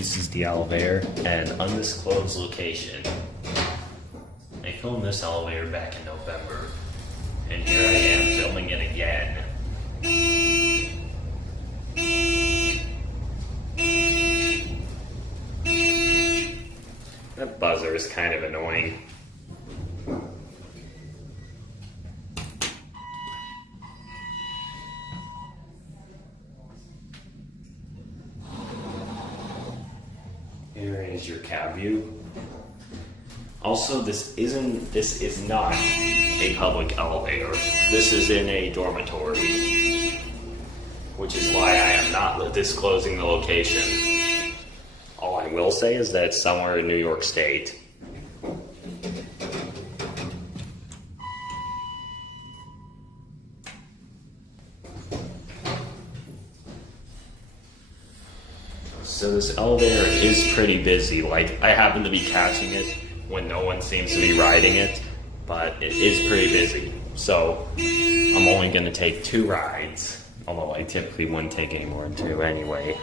This is the elevator, an undisclosed location. I filmed this elevator back in November, and here I am filming it again. That buzzer is kind of annoying. Here is your cab view. Also, this is not a public elevator. This is in a dormitory, which is why I am not disclosing the location. All I will say is that it's somewhere in New York State. So this elevator is pretty busy. Like, I happen to be catching it when no one seems to be riding it, but it is pretty busy. So I'm only gonna take 2 rides, although I typically wouldn't take any more than 2 anyway.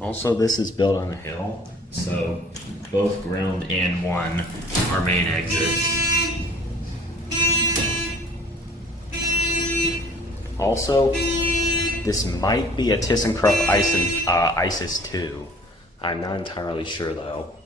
Also, this is built on a hill, so both ground and 1 are main exits. Also, this might be a ThyssenKrupp ISIS 2. I'm not entirely sure though.